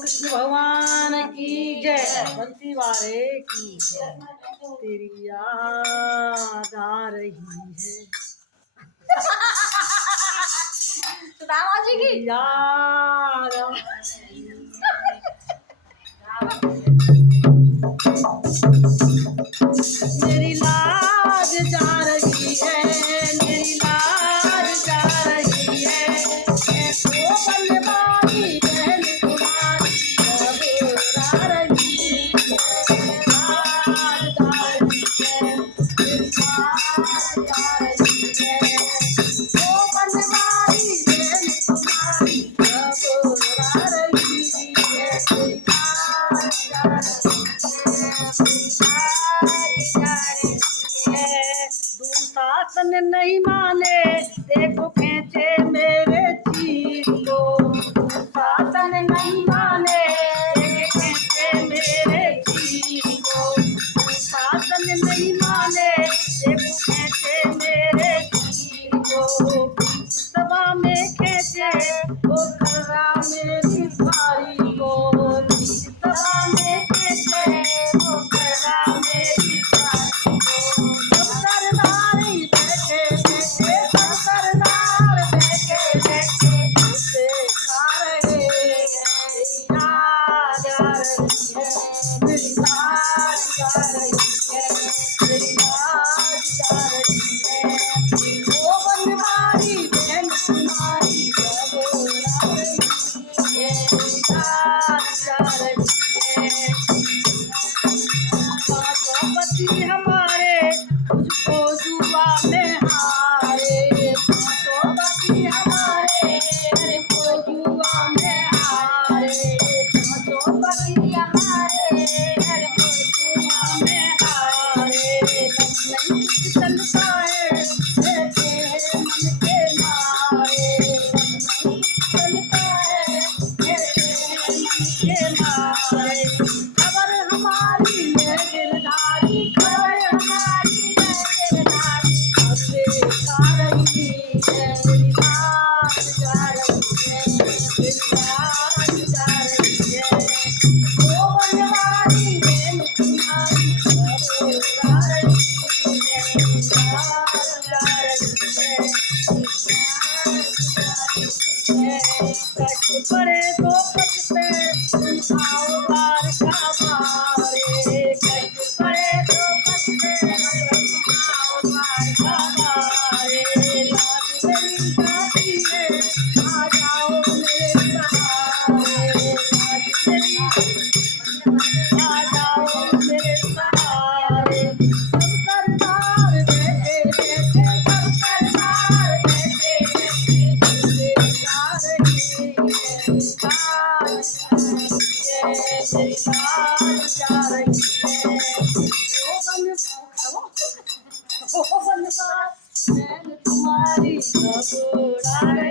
कृष्ण भगवान की जय, बंसी वाले की जय। तेरी याद आ रही है सुदामा जी की याद मेरी लाज जा रही है, मेरी लाज जा रही है। ओ बल्लेबाजी बहन तुम्हारी घबरा रही है, लाज जा रही है, मेरी लाज जा रही है। ओ बल्लेबाजी बहन तुम्हारी घबरा रही है, मेरी लाज जा रही है। दुशासन नहीं माने, देखो खींचे मेरे चीर को। दुशासन नहीं माने, देखो खींचे मेरे चीर को। दुशासन नहीं माने, देखो खींचे मेरे चीर को। सभा में खींचे वो कर्रा मेरी भारी को। सभा में खींचे वो कर्रा मेरी भारी को। सब सरदार बैठे बैठे, सब सरदार बैठे बैठे तुझसे खा रहे हैं। याद आ रही है, मेरी याद आ रही है, मेरी याद आ रही है। ओ बनवारी बहन तुम्हारी घबरा रही है, याद आ रही है। पाँचों पति हमारे तुझको जुआ में हारे। पाँचों पति हमारे तुझको जुआ में हारे। पाँचों पति हमारे तुझको जुआ में हारे। नहीं कुछ चलता है तेरे मन के मारे। नहीं कुछ चलता है तेरे मन के मारे। खबर हमारी है गिरधारी, खबर हमारी है गिरधारी। हमसे खा रही है, मेरी बात जा रही है, मेरी बात जा रही है। ओ बनवारी बहन तुम्हारी घबरा रही है, मेरी बात जा रही है। कष्ट पड़े तो पकते तुम आओ बार का मारे। कष्ट पड़े तो पकते तुम आओ बार का मारे। लाज मेरी जाती है, आ जाओ मेरे सहारे। लाज मेरी आ जाओ मेरे सहारे। सब सरदार बैठे बैठे, सब सरदार बैठे बैठे तुझसे जा रही है, लाज मेरी लाज जा रही है। ओ बनवा मैंने तुम्हारी घबरा रही